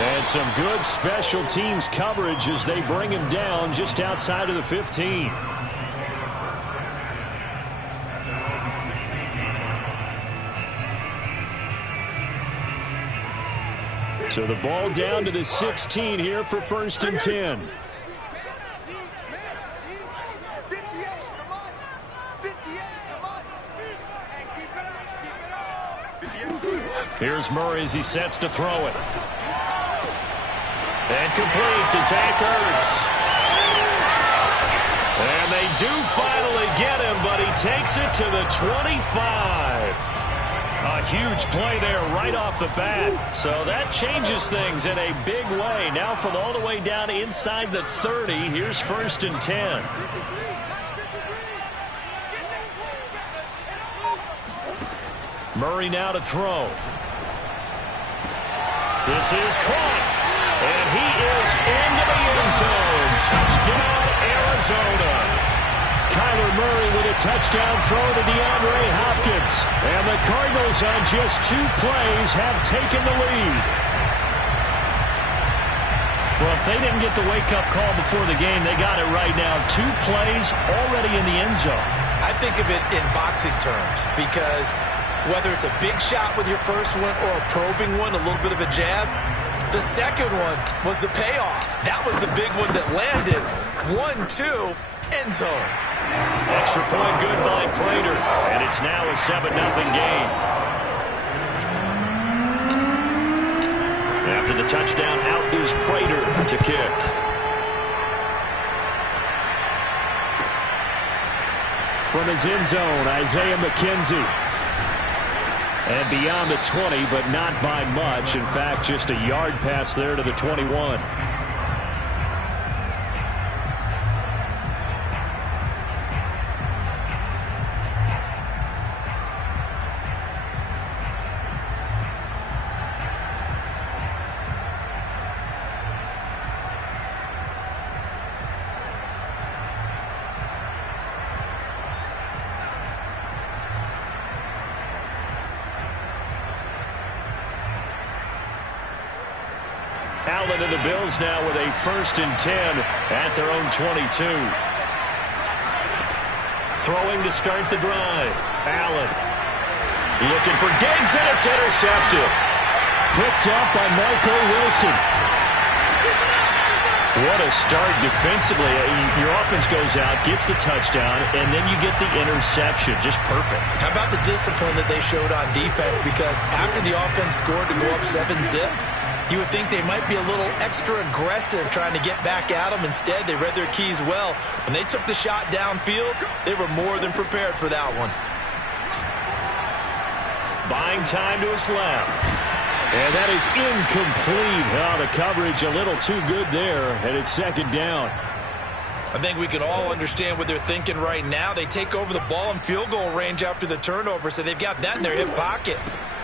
And some good special teams coverage as they bring him down just outside of the 15. So the ball down to the 16 here for 1st and 10. Here's Murray as he sets to throw it. And complete to Zach Ertz. And they do finally get him, but he takes it to the 25. A huge play there right off the bat. So that changes things in a big way. Now from all the way down inside the 30, here's 1st and 10. Murray now to throw. This is caught. And he is into the end zone. Touchdown, Arizona. Kyler Murray with a touchdown throw to DeAndre Hopkins. And the Cardinals on just 2 plays have taken the lead. Well, if they didn't get the wake-up call before the game, they got it right now. 2 plays already in the end zone. I think of it in boxing terms because whether it's a big shot with your first one or a probing one, a little bit of a jab, the second one was the payoff. That was the big one that landed. 1-2, end zone. Extra point good by Prater. And it's now a 7-0 game. After the touchdown, out is Prater to kick. From his end zone, Isaiah McKenzie. And beyond the 20, but not by much. In fact, just a yard pass there to the 21. Allen and the Bills now with a 1st and 10 at their own 22. Throwing to start the drive. Allen looking for Diggs, and it's intercepted. Picked up by Marco Wilson. What a start defensively. Your offense goes out, gets the touchdown, and then you get the interception. Just perfect. How about the discipline that they showed on defense? Because after the offense scored to go up 7-zip, you would think they might be a little extra aggressive trying to get back at them. Instead, they read their keys well. When they took the shot downfield, they were more than prepared for that one. Buying time to his left. And that is incomplete. Oh, the coverage a little too good there, and it's 2nd down. I think we can all understand what they're thinking right now. They take over the ball in field goal range after the turnover, so they've got that in their hip pocket.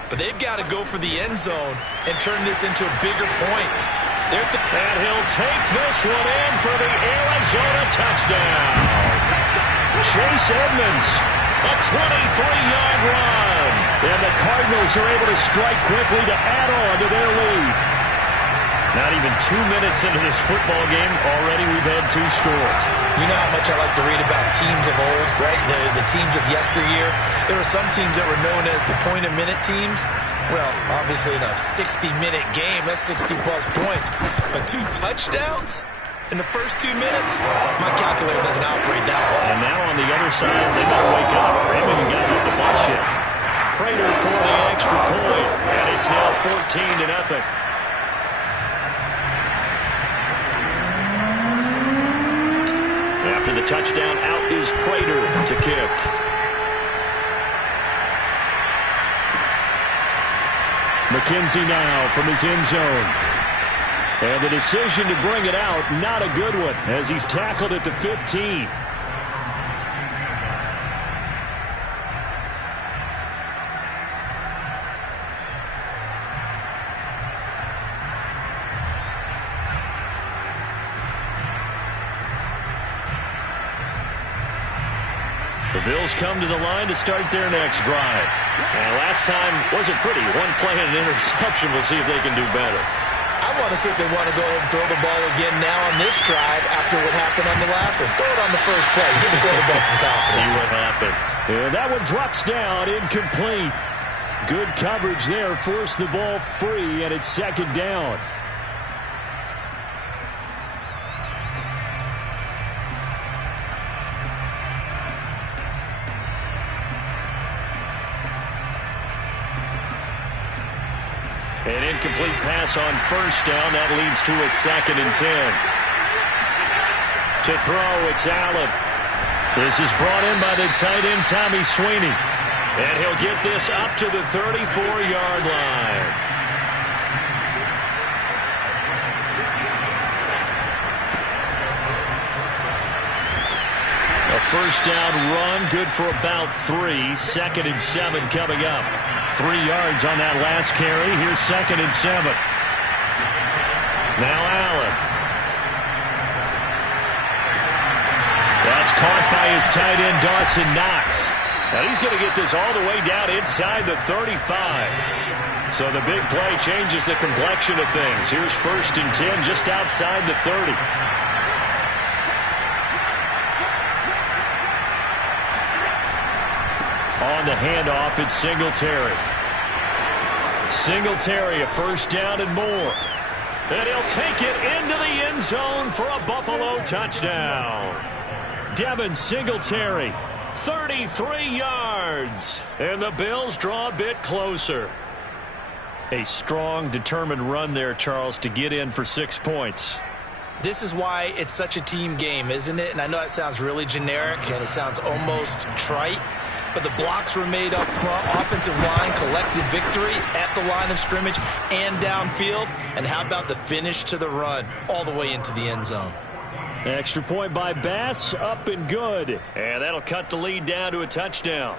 But they've got to go for the end zone and turn this into bigger points. And he'll take this one in for the Arizona touchdown. Chase Edmonds, a 23-yard run. And the Cardinals are able to strike quickly to add on to their lead. Not even 2 minutes into this football game, already we've had 2 scores. You know how much I like to read about teams of old, right? The teams of yesteryear. There were some teams that were known as the point-a-minute teams. Well, obviously in a 60-minute game, that's 60-plus points. But 2 touchdowns in the first 2 minutes? My calculator doesn't operate that well. And now on the other side, they better wake up. They haven't even gotten off the bus yet. Prater for the extra point, and it's now 14-0. After the touchdown, out is Prater to kick. McKenzie now from his end zone. And the decision to bring it out, not a good one, as he's tackled at the 15. The Bills come to the line to start their next drive. And last time wasn't pretty. 1 play and an interception. We'll see if they can do better. I want to see if they want to go ahead and throw the ball again now on this drive after what happened on the last one. Throw it on the first play. Give the quarterback some confidence. See what happens. And that one drops down, incomplete. Good coverage there. Forced the ball free, and it's second down. An incomplete pass on first down. That leads to a 2nd and 10. To throw, it's Allen. This is brought in by the tight end, Tommy Sweeney. And he'll get this up to the 34-yard line. A first down run, good for about 3. 2nd and 7 coming up. 3 yards on that last carry. Here's 2nd and 7. Now Allen. That's caught by his tight end, Dawson Knox. Now he's going to get this all the way down inside the 35. So the big play changes the complexion of things. Here's 1st and 10 just outside the 30. On the handoff, it's Singletary. Singletary, a first down and more. And he'll take it into the end zone for a Buffalo touchdown. Devin Singletary, 33 yards. And the Bills draw a bit closer. A strong, determined run there, Charles, to get in for 6 points. This is why it's such a team game, isn't it? And I know it sounds really generic and it sounds almost trite, but the blocks were made up front. Offensive line collected victory at the line of scrimmage and downfield. And how about the finish to the run all the way into the end zone? Extra point by Bass, up and good. And that'll cut the lead down to a touchdown.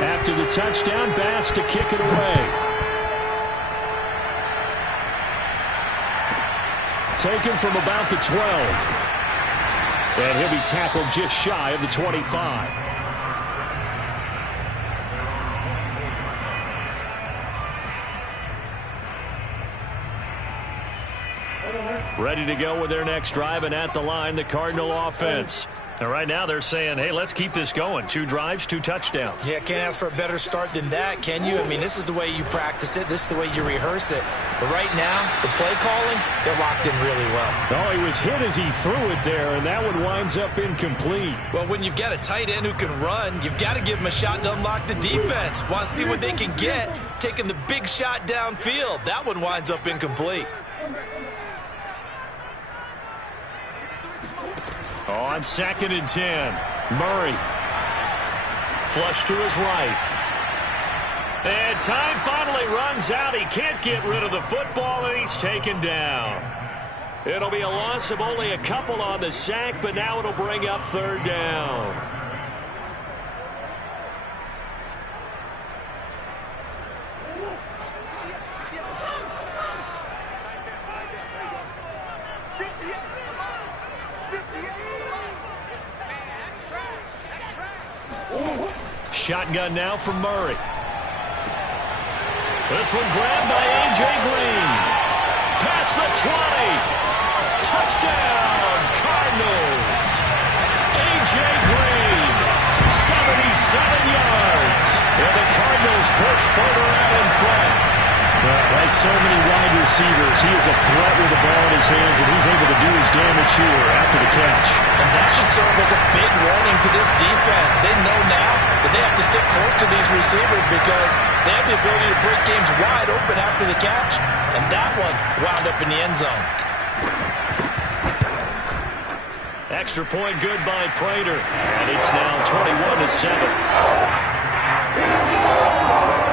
After the touchdown, Bass to kick it away. Taken from about the 12. And he'll be tackled just shy of the 25. Ready to go with their next drive, and at the line, the Cardinal offense. And right now they're saying, hey, let's keep this going. 2 drives, 2 touchdowns. Yeah, can't ask for a better start than that, can you? I mean, this is the way you practice it. This is the way you rehearse it. But right now, the play calling, they're locked in really well. Oh, he was hit as he threw it there, and that one winds up incomplete. Well, when you've got a tight end who can run, you've got to give him a shot to unlock the defense. Want to see what they can get, taking the big shot downfield. That one winds up incomplete. On 2nd and 10, Murray. Flush to his right. And time finally runs out. He can't get rid of the football, and he's taken down. It'll be a loss of only a couple on the sack, but now it'll bring up 3rd down. Shotgun now from Murray. This one grabbed by A.J. Green. Past the 20. Touchdown, Cardinals. A.J. Green, 77 yards. And the Cardinals push further out in front. Like so many wide receivers, he is a threat with the ball in his hands, and he's able to do his damage here after the catch. And that should serve as a big warning to this defense. They know now that they have to stick close to these receivers because they have the ability to break games wide open after the catch. And that one wound up in the end zone. Extra point good by Prater. And it's now 21-7.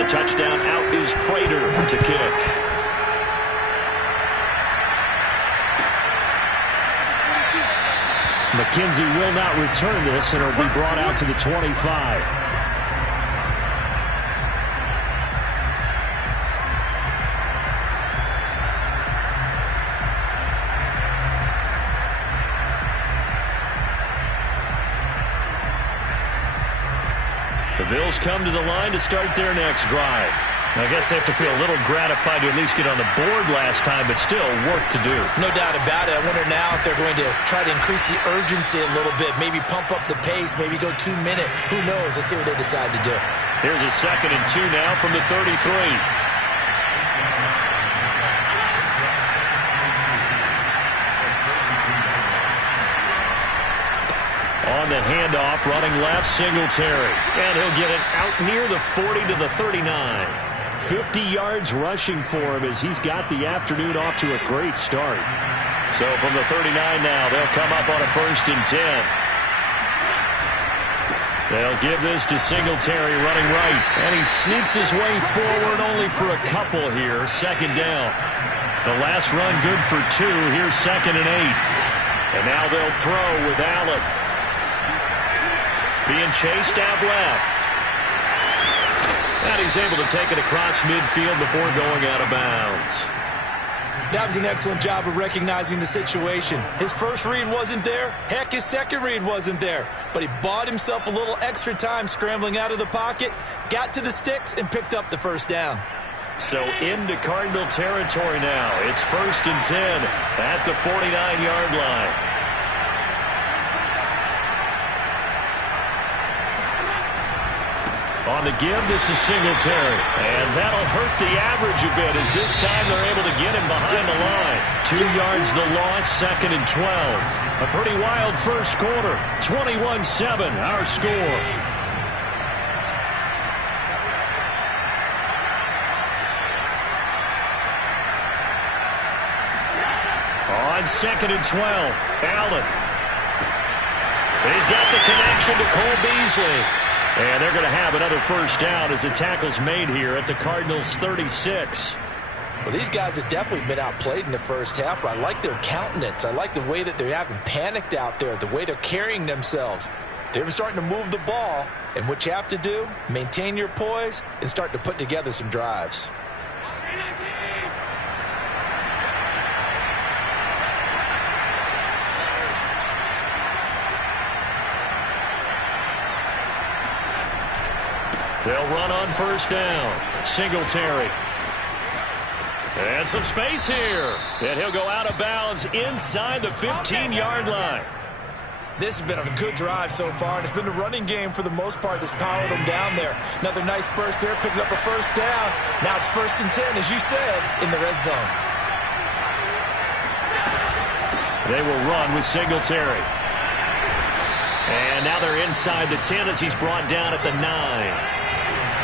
the touchdown out is Prater to kick. McKenzie will not return this, and it'll be brought out to the 25. The Bills come to the line to start their next drive. I guess they have to feel a little gratified to at least get on the board last time, but still work to do. No doubt about it. I wonder now if they're going to try to increase the urgency a little bit, maybe pump up the pace, maybe go 2 minute. Who knows? Let's see what they decide to do. Here's a 2nd and 2 now from the 33. On the handoff, running left, Singletary. And he'll get it out near the 40 to the 39. 50 yards rushing for him as he's got the afternoon off to a great start. So from the 39 now, they'll come up on a 1st and 10. They'll give this to Singletary running right. And he sneaks his way forward only for a couple here. 2nd down. The last run good for 2. Here's 2nd and 8. And now they'll throw with Allen. Being chased out left. And he's able to take it across midfield before going out of bounds. That was an excellent job of recognizing the situation. His first read wasn't there. Heck, his second read wasn't there. But he bought himself a little extra time scrambling out of the pocket, got to the sticks, and picked up the 1st down. So into Cardinal territory now. It's 1st and 10 at the 49-yard line. On the give, this is Singletary. And that'll hurt the average a bit as this time they're able to get him behind the line. 2 yards the loss, 2nd and 12. A pretty wild first quarter. 21-7, our score. On 2nd and 12, Allen. He's got the connection to Cole Beasley. And they're going to have another 1st down as the tackle's made here at the Cardinals' 36. Well, these guys have definitely been outplayed in the first half, but I like their countenance. I like the way that they haven't panicked out there, the way they're carrying themselves. They're starting to move the ball, and what you have to do, maintain your poise and start to put together some drives. They'll run on 1st down. Singletary. And some space here. And he'll go out of bounds inside the 15-yard line. This has been a good drive so far, and it's been the running game for the most part that's powered them down there. Another nice burst there, picking up a 1st down. Now it's 1st and 10, as you said, in the red zone. They will run with Singletary. And now they're inside the 10 as he's brought down at the 9.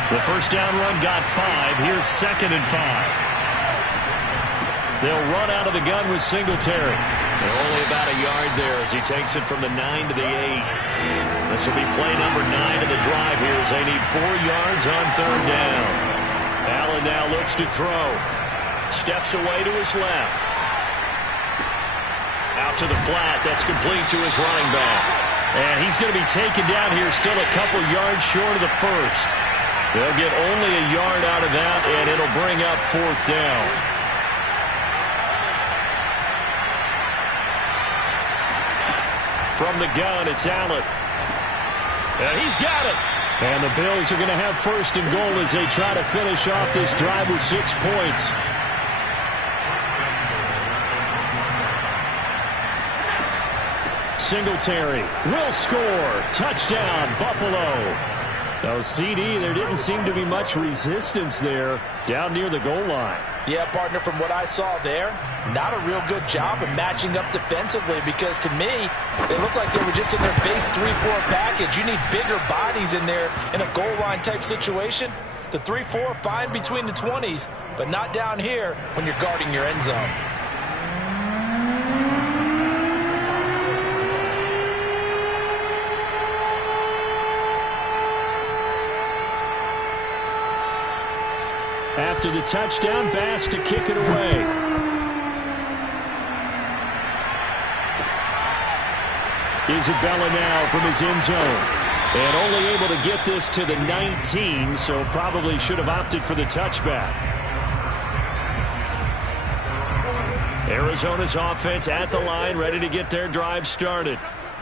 The 1st down run got 5. Here's 2nd and 5. They'll run out of the gun with Singletary. They're only about a yard there as he takes it from the 9 to the 8. This will be play number 9 of the drive here as they need 4 yards on 3rd down. Allen now looks to throw. Steps away to his left. Out to the flat. That's complete to his running back. And he's going to be taken down here still a couple yards short of the 1st. They'll get only a yard out of that, and it'll bring up 4th down. From the gun, it's Allen. And he's got it. And the Bills are going to have 1st and goal as they try to finish off this drive with 6 points. Singletary will score. Touchdown, Buffalo. Oh, CD, there didn't seem to be much resistance there down near the goal line. Yeah, partner, from what I saw there, not a real good job of matching up defensively because to me, they looked like they were just in their base 3-4 package. You need bigger bodies in there in a goal line type situation. The 3-4, fine between the 20s, but not down here when you're guarding your end zone. After the touchdown, Bass to kick it away. Isabella now from his end zone. And only able to get this to the 19, so probably should have opted for the touchback. Arizona's offense at the line, ready to get their drive started.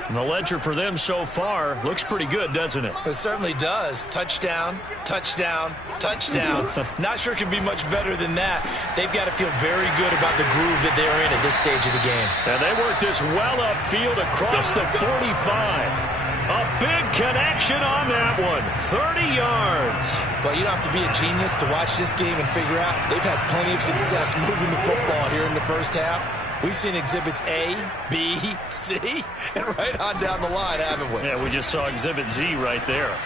And the ledger for them so far looks pretty good, doesn't it? It certainly does. Touchdown, touchdown, touchdown. Not sure it can be much better than that. They've got to feel very good about the groove that they're in at this stage of the game. And they work this well upfield across the 45. A big connection on that one. 30 yards. Well, you don't have to be a genius to watch this game and figure out they've had plenty of success moving the football here in the first half. We've seen exhibits A, B, C, and right on down the line, haven't we? Yeah, we just saw exhibit Z right there.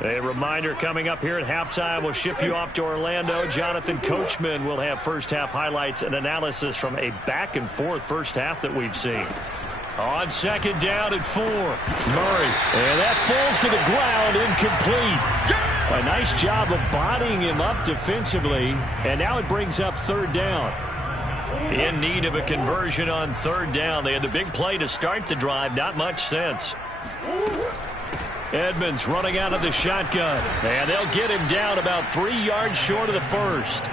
A reminder coming up here at halftime. We'll ship you off to Orlando. Jonathan Coachman will have first-half highlights and analysis from a back-and-forth first half that we've seen. On second down and 4. Murray. And that falls to the ground, incomplete. A nice job of bodying him up defensively. And now it brings up third down. In need of a conversion on third down. They had the big play to start the drive. Not much sense. Edmonds running out of the shotgun. And they'll get him down about 3 yards short of the first.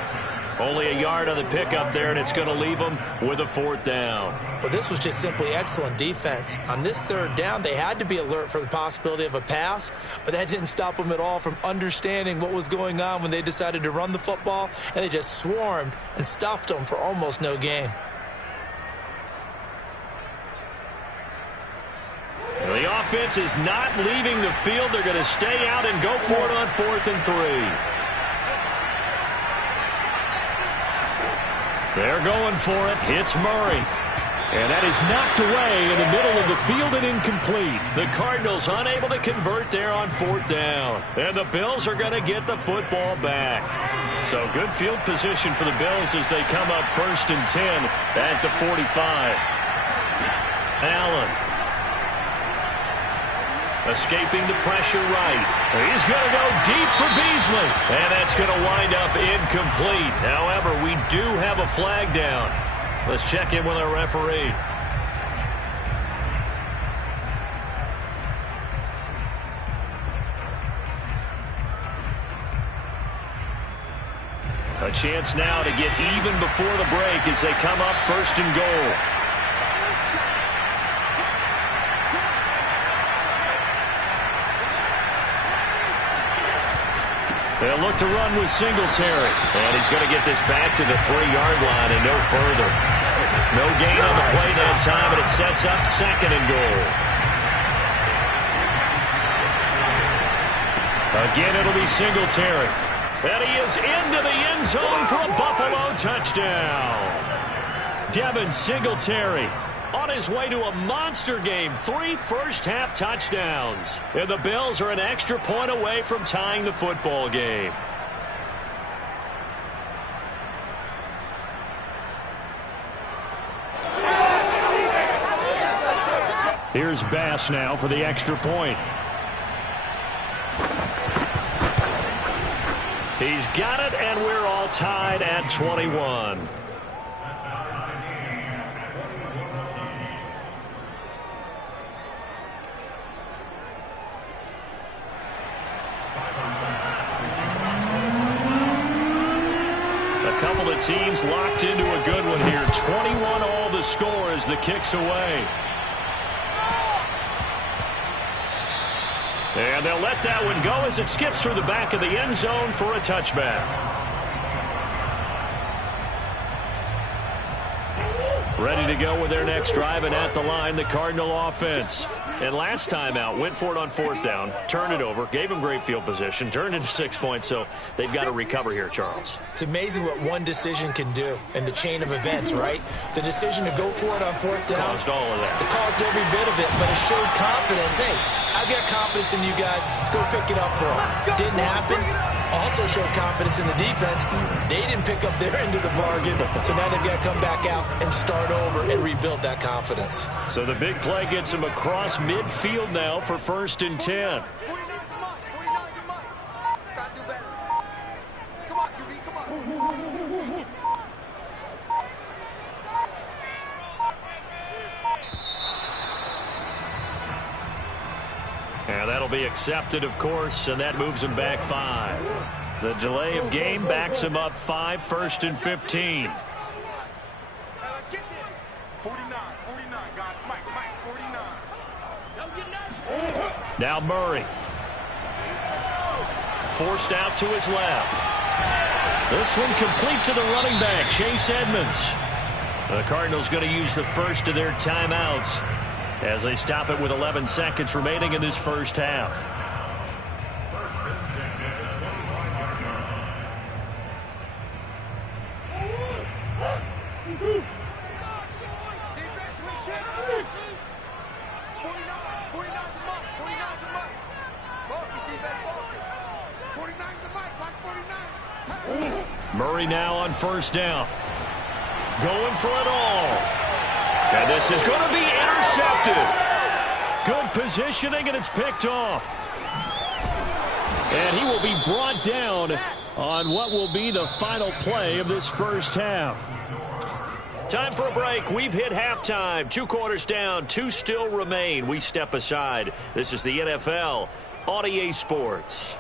Only a yard on the pickup there, and it's going to leave them with a fourth down. Well, this was just simply excellent defense. On this third down, they had to be alert for the possibility of a pass, but that didn't stop them at all from understanding what was going on when they decided to run the football, and they just swarmed and stuffed them for almost no gain. The offense is not leaving the field. They're going to stay out and go for it on 4th and 3. They're going for it. Hits Murray. And that is knocked away in the middle of the field and incomplete. The Cardinals unable to convert there on 4th down. And the Bills are going to get the football back. So good field position for the Bills as they come up 1st and 10 at the 45. Allen. Escaping the pressure right. He's going to go deep for Beasley. And that's going to wind up incomplete. However, we do have a flag down. Let's check in with our referee. A chance now to get even before the break as they come up 1st and goal. They'll look to run with Singletary. And he's going to get this back to the 3-yard line and no further. No gain on the play that time, and it sets up 2nd and goal. Again, it'll be Singletary. And he is into the end zone for a Buffalo touchdown. Devin Singletary on his way to a monster game. 3 first-half touchdowns. And the Bills are an extra point away from tying the football game. Here's Bass now for the extra point. He's got it, and we're all tied at 21. A couple of teams locked into a good one here. 21 all the score as the kick's away. And they'll let that one go as it skips through the back of the end zone for a touchback. Ready to go with their next drive, and at the line, the Cardinal offense. And last time out, went for it on 4th down, turned it over, gave them great field position, turned into 6 points, so they've got to recover here, Charles. It's amazing what one decision can do in the chain of events, right? The decision to go for it on 4th down. Caused all of that. It caused every bit of it, but it showed confidence. Hey, I've got confidence in you guys. Go pick it up for them. Didn't happen. Also showed confidence in the defense. They didn't pick up their end of the bargain, so now they've got to come back out and start over and rebuild that confidence. So the big play gets him across midfield now for 1st and 10. And that'll be accepted, of course, and that moves him back 5. The delay of game backs him up 5, 1st and 15. Let's get this. 49, guys. Mike, 49. Now Murray. Forced out to his left. This one complete to the running back, Chase Edmonds. The Cardinals going to use the first of their timeouts as they stop it with 11 seconds remaining in this first half. Murray now on 1st down. Going for it all. And this is going to be intercepted. Good positioning, and it's picked off. And he will be brought down on what will be the final play of this first half. Time for a break. We've hit halftime. 2 quarters down, 2 still remain. We step aside. This is the NFL on EA Sports.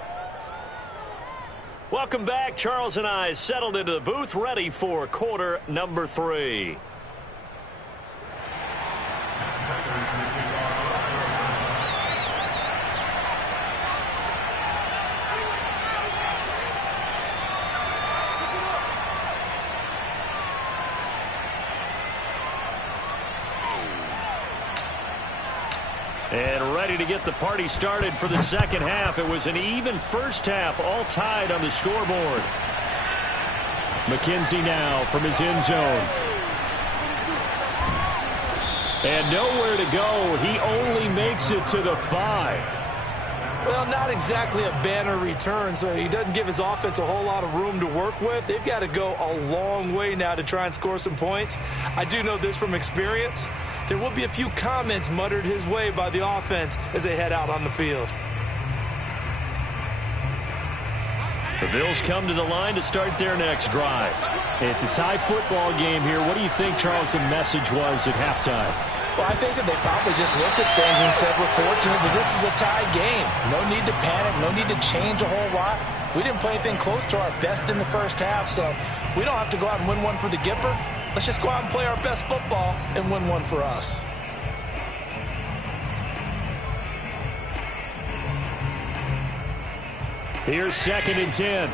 Welcome back. Charles and I settled into the booth, ready for quarter number 3. And ready to get the party started for the second half. It was an even first half, all tied on the scoreboard. McKenzie now from his end zone. And nowhere to go. He only makes it to the 5. Well, not exactly a banner return, so he doesn't give his offense a whole lot of room to work with. They've got to go a long way now to try and score some points. I do know this from experience. There will be a few comments muttered his way by the offense as they head out on the field. The Bills come to the line to start their next drive. It's a tie football game here. What do you think, Charles, the message was at halftime? Well, I think that they probably just looked at things and said, we're fortunate that this is a tie game. No need to panic, no need to change a whole lot. We didn't play anything close to our best in the first half, so we don't have to go out and win one for the Gipper. Let's just go out and play our best football and win one for us. Here's 2nd and 10.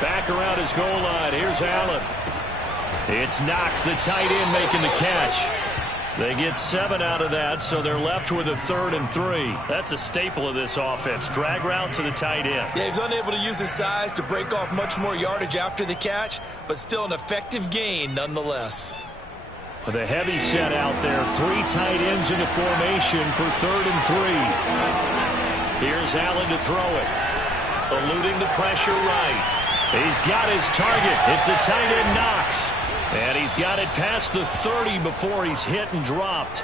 Back around his goal line. Here's Allen. It's Knox, the tight end, making the catch. They get 7 out of that, so they're left with a 3rd and 3. That's a staple of this offense. Drag route to the tight end. Yeah, he's unable to use his size to break off much more yardage after the catch, but still an effective gain nonetheless. With a heavy set out there, 3 tight ends into formation for 3rd and 3. Here's Allen to throw it. Eluding the pressure right. He's got his target. It's the tight end Knox. And he's got it past the 30 before he's hit and dropped.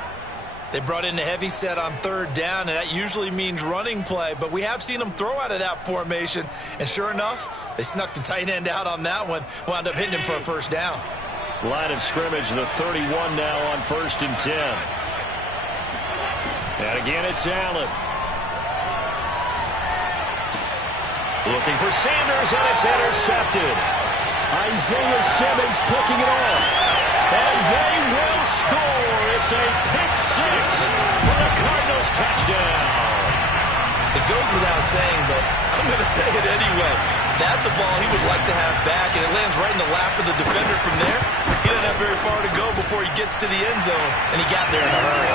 They brought in a heavy set on 3rd down, and that usually means running play, but we have seen them throw out of that formation, and sure enough, they snuck the tight end out on that one, wound up hitting him for a 1st down. Line of scrimmage, the 31 now on 1st and 10. And again, it's Allen. Looking for Sanders, and it's intercepted. Isaiah Simmons picking it off. And they will score. It's a pick 6 for the Cardinals touchdown. It goes without saying, but I'm going to say it anyway. That's a ball he would like to have back, and it lands right in the lap of the defender from there. He doesn't have very far to go before he gets to the end zone, and he got there in a hurry.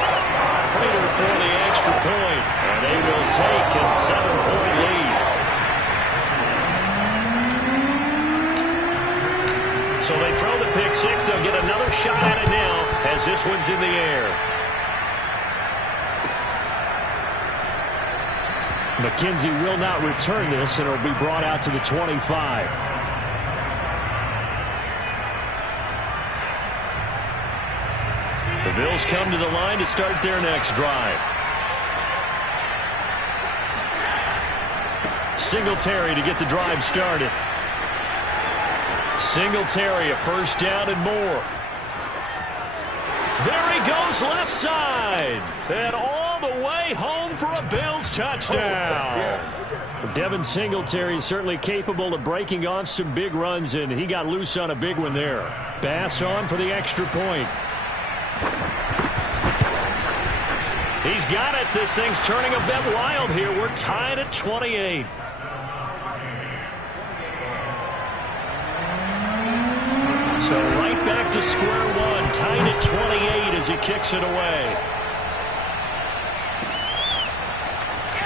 Prater for the extra point, and they will take a 7-point lead. So they throw the pick 6. They'll get another shot at it now as this one's in the air. McKenzie will not return this, and it'll be brought out to the 25. The Bills come to the line to start their next drive. Singletary to get the drive started. Singletary, a first down and more. There he goes left side. And all the way home for a Bills touchdown. Devin Singletary is certainly capable of breaking off some big runs, and he got loose on a big one there. Bass on for the extra point. He's got it. This thing's turning a bit wild here. We're tied at 28. So right back to square one, tied at 28 as he kicks it away.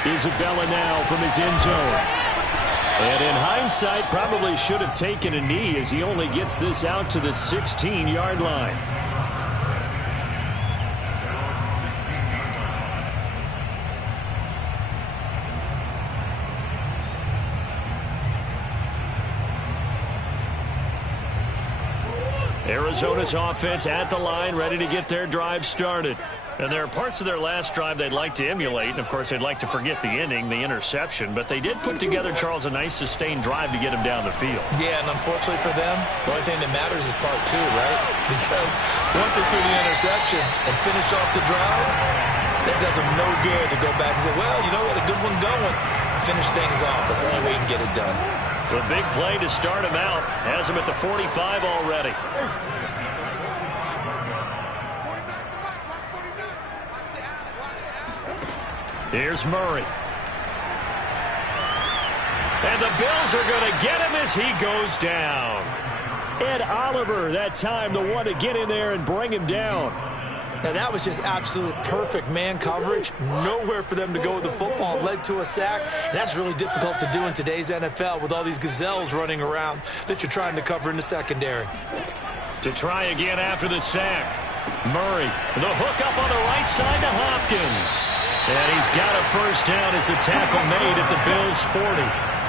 Isabella now from his end zone. And in hindsight, probably should have taken a knee as he only gets this out to the 16-yard line. Arizona's offense at the line, ready to get their drive started. And there are parts of their last drive they'd like to emulate. And, of course, they'd like to forget the ending, the interception. But they did put together, Charles, a nice sustained drive to get him down the field. Yeah, and unfortunately for them, the only thing that matters is part two, right? Because once they threw the interception and finished off the drive, that does them no good to go back and say, well, you know, we had a good one going. Finish things off. That's the only way you can get it done. A big play to start him out. Has him at the 45 already. Here's Murray. And the Bills are going to get him as he goes down. Ed Oliver, that time, the one to get in there and bring him down. Now, that was just absolute perfect man coverage. Nowhere for them to go with the football. Led to a sack. And that's really difficult to do in today's NFL with all these gazelles running around that you're trying to cover in the secondary. To try again after the sack. Murray, the hook up on the right side to Hopkins. And he's got a first down as the tackle made at the Bills' 40.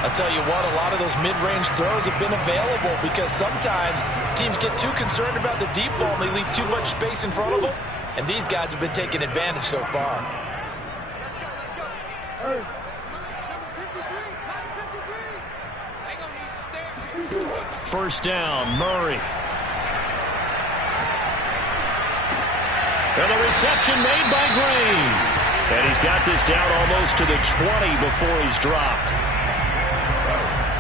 I'll tell you what, a lot of those mid-range throws have been available because sometimes teams get too concerned about the deep ball and they leave too much space in front of them. And these guys have been taking advantage so far. Let's go, let's go. Hey. Number 53, 53. They gonna need some therapy. First down, Murray. And the reception made by Green. And he's got this down almost to the 20 before he's dropped.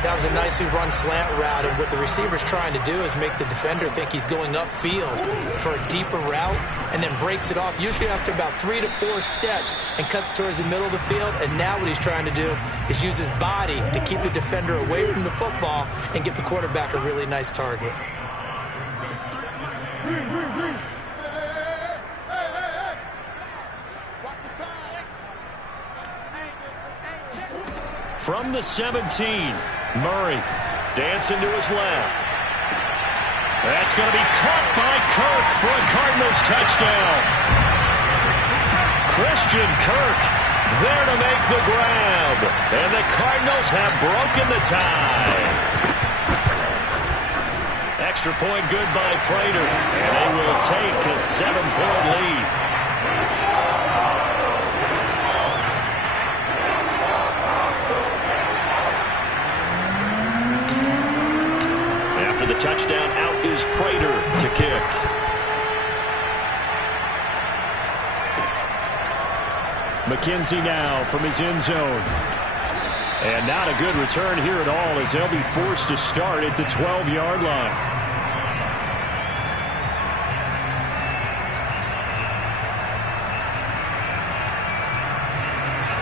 That was a nicely run slant route, and what the receiver's trying to do is make the defender think he's going upfield for a deeper route and then breaks it off, usually after about 3 to 4 steps, and cuts towards the middle of the field. And now what he's trying to do is use his body to keep the defender away from the football and give the quarterback a really nice target. From the 17, Murray dancing to his left. That's going to be caught by Kirk for a Cardinals touchdown. Christian Kirk there to make the grab. And the Cardinals have broken the tie. Extra point good by Prater. And they will take a 7-point lead. The touchdown, out is Prater to kick. McKenzie now from his end zone. And not a good return here at all as they'll be forced to start at the 12-yard line.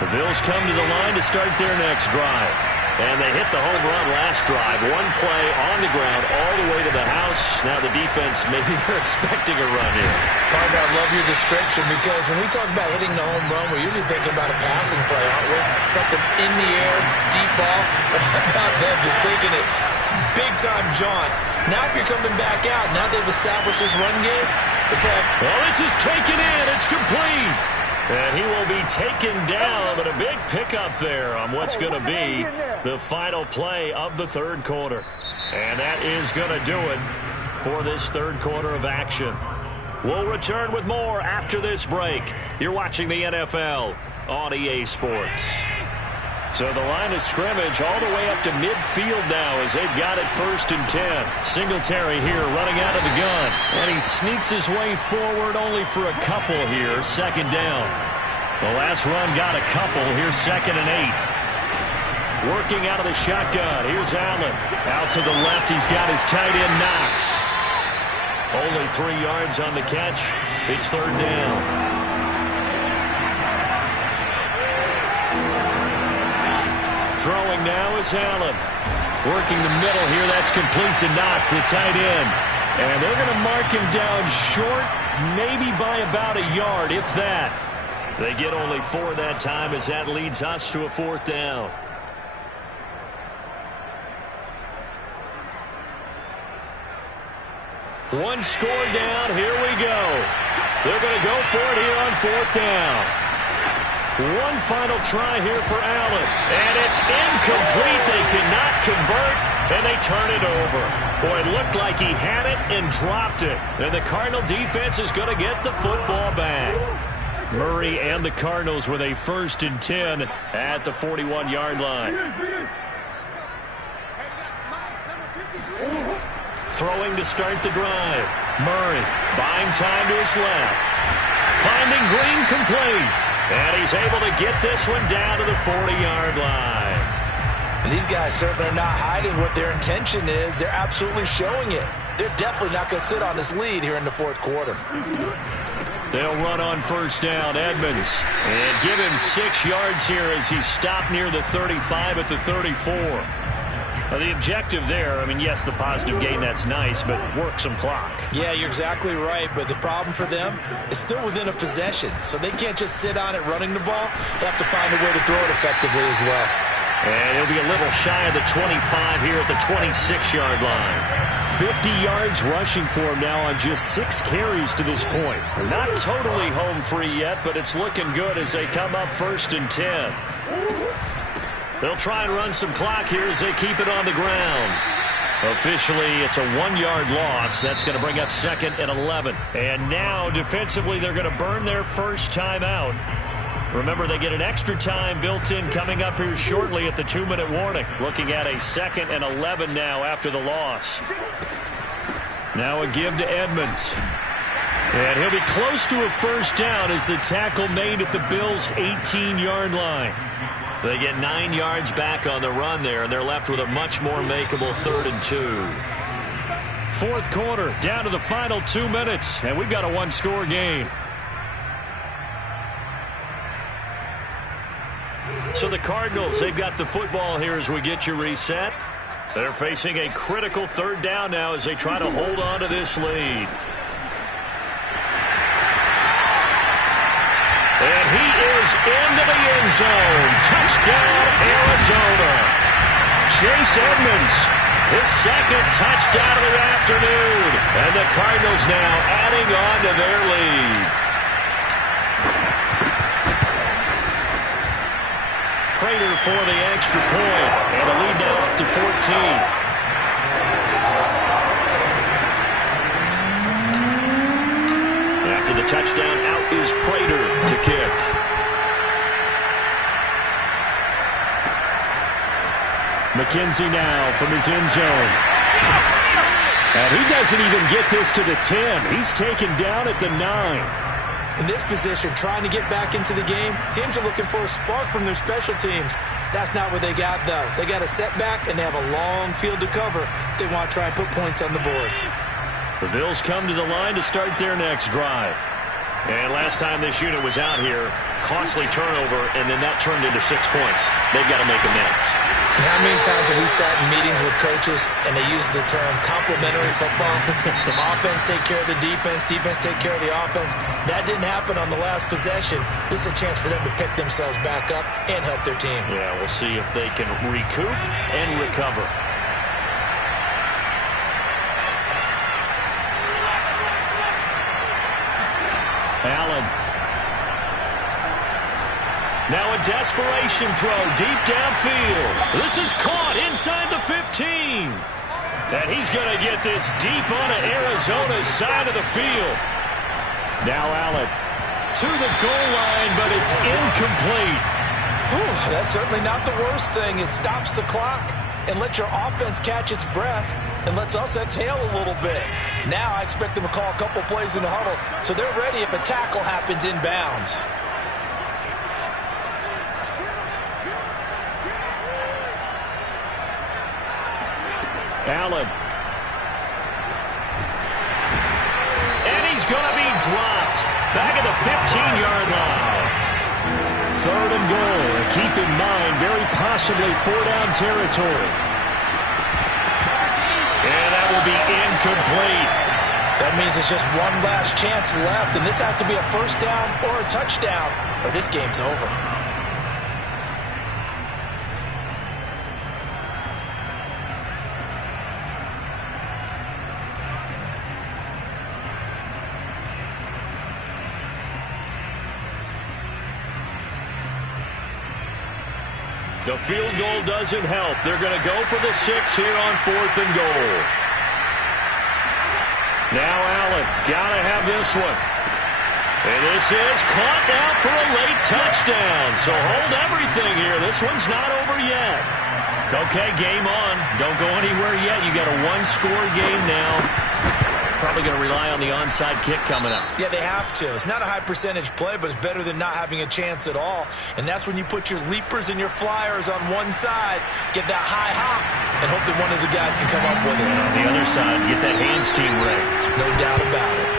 The Bills come to the line to start their next drive. And they hit the home run last drive. One play on the ground all the way to the house. Now the defense, maybe they're expecting a run here. Partner, I love your description because when we talk about hitting the home run, we're usually thinking about a passing play, aren't we? Something in the air, deep ball. But how about them just taking it big-time jaunt? Now if you're coming back out, now they've established this run game. Well, this is taken in. It's complete. And he will be taken down, but a big pickup there on what's going to be the final play of the third quarter. And that is going to do it for this third quarter of action. We'll return with more after this break. You're watching the NFL on EA Sports. So the line of scrimmage all the way up to midfield now as they've got it 1st and 10. Singletary here running out of the gun. And he sneaks his way forward only for a couple here. 2nd down. The last run got a couple. Here's 2nd and 8. Working out of the shotgun. Here's Allen. Out to the left. He's got his tight end Knox. Only 3 yards on the catch. It's 3rd down. Throwing now is Allen. Working the middle here. That's complete to Knox, the tight end. And they're going to mark him down short, maybe by about a yard, if that. They get only 4 that time as that leads us to a 4th down. One score down. Here we go. They're going to go for it here on 4th down. One final try here for Allen. And it's incomplete. They cannot convert, and they turn it over. Boy, it looked like he had it and dropped it. And the Cardinal defense is going to get the football back. Murray and the Cardinals with a 1st and 10 at the 41-yard line. Throwing to start the drive. Murray buying time to his left. Finding Green complete. And he's able to get this one down to the 40-yard line. And these guys certainly are not hiding what their intention is. They're absolutely showing it. They're definitely not going to sit on this lead here in the 4th quarter. They'll run on 1st down, Edmonds. And give him 6 yards here as he's stopped near the 35 at the 34. Now, the objective there, I mean, yes, the positive gain, that's nice, but work some clock. Yeah, you're exactly right, but the problem for them is still within a possession, so they can't just sit on it running the ball. They have to find a way to throw it effectively as well. And he'll be a little shy of the 25 here at the 26-yard line. 50 yards rushing for him now on just 6 carries to this point. Not totally home free yet, but it's looking good as they come up 1st and 10. They'll try and run some clock here as they keep it on the ground. Officially, it's a 1-yard loss. That's going to bring up 2nd and 11. And now, defensively, they're going to burn their first timeout. Remember, they get an extra time built in coming up here shortly at the 2-minute warning. Looking at a 2nd and 11 now after the loss. Now a give to Edmonds. And he'll be close to a 1st down as the tackle made at the Bills' 18-yard line. They get 9 yards back on the run there, and they're left with a much more makeable 3rd and 2. 4th quarter, down to the final 2 minutes, and we've got a 1-score game. So the Cardinals, they've got the football here as we get you reset. They're facing a critical 3rd down now as they try to hold on to this lead. And he is into the end zone. Touchdown, Arizona. Chase Edmonds, his 2nd touchdown of the afternoon. And the Cardinals now adding on to their lead. Prater for the extra point. And the lead now up to 14. After the touchdown, out is Prater to kick. McKenzie now from his end zone. And he doesn't even get this to the 10. He's taken down at the 9. In this position, trying to get back into the game, teams are looking for a spark from their special teams. That's not what they got, though. They got a setback, and they have a long field to cover if they want to try and put points on the board. The Bills come to the line to start their next drive. And last time this unit was out here, costly turnover, and then that turned into 6 points. They've got to make amends. And how many times have we sat in meetings with coaches and they use the term complementary football? Offense take care of the defense, defense take care of the offense. That didn't happen on the last possession. This is a chance for them to pick themselves back up and help their team. Yeah, we'll see if they can recoup and recover. Allen Now a desperation throw deep downfield. This is caught inside the 15. And he's going to get this deep onto Arizona's side of the field. Now Allen to the goal line, but it's incomplete. Whew, that's certainly not the worst thing. It stops the clock and lets your offense catch its breath and lets us exhale a little bit. Now I expect them to call a couple plays in the huddle so they're ready if a tackle happens inbounds. Allen. And he's going to be dropped. Back at the 15-yard line. 3rd and goal. And keep in mind, very possibly 4-down territory. And that will be incomplete. That means it's just one last chance left, and this has to be a 1st down or a touchdown, or this game's over. The field goal doesn't help. They're going to go for the 6 here on 4th and goal. Now Allen, got to have this one. And this is caught now for a late touchdown. So hold everything here. This one's not over yet. Okay, game on. Don't go anywhere yet. You got a 1-score game now. Probably going to rely on the onside kick coming up. Yeah, they have to. It's not a high percentage play, but it's better than not having a chance at all. And that's when you put your leapers and your flyers on one side, get that high hop, and hope that one of the guys can come up with it. And on the other side, get that hands team ready. No doubt about it.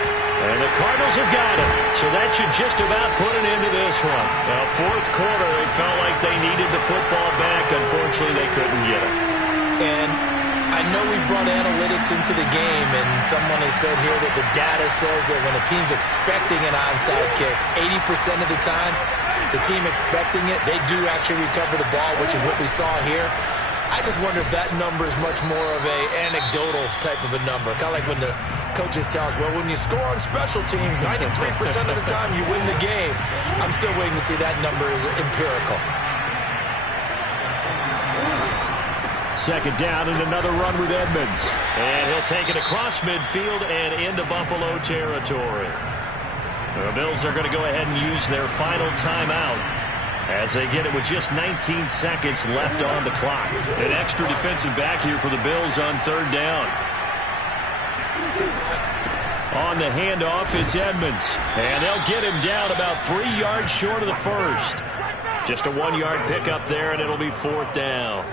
And the Cardinals have got it. So that should just about put an end to this one. Now, 4th quarter, it felt like they needed the football back. Unfortunately, they couldn't get it. And I know we brought analytics into the game, and someone has said here that the data says that when a team's expecting an onside kick, 80% of the time, the team expecting it, they do actually recover the ball, which is what we saw here. I just wonder if that number is much more of a anecdotal type of a number. Kind of like when the coaches tell us, well, when you score on special teams, 93% of the time you win the game. I'm still waiting to see that number is empirical. 2nd down and another run with Edmonds. And he'll take it across midfield and into Buffalo territory. The Bills are going to go ahead and use their final timeout as they get it with just 19 seconds left on the clock. An extra defensive back here for the Bills on 3rd down. On the handoff, it's Edmonds. And they'll get him down about 3 yards short of the 1st. Just a 1-yard pickup there, and it'll be 4th down.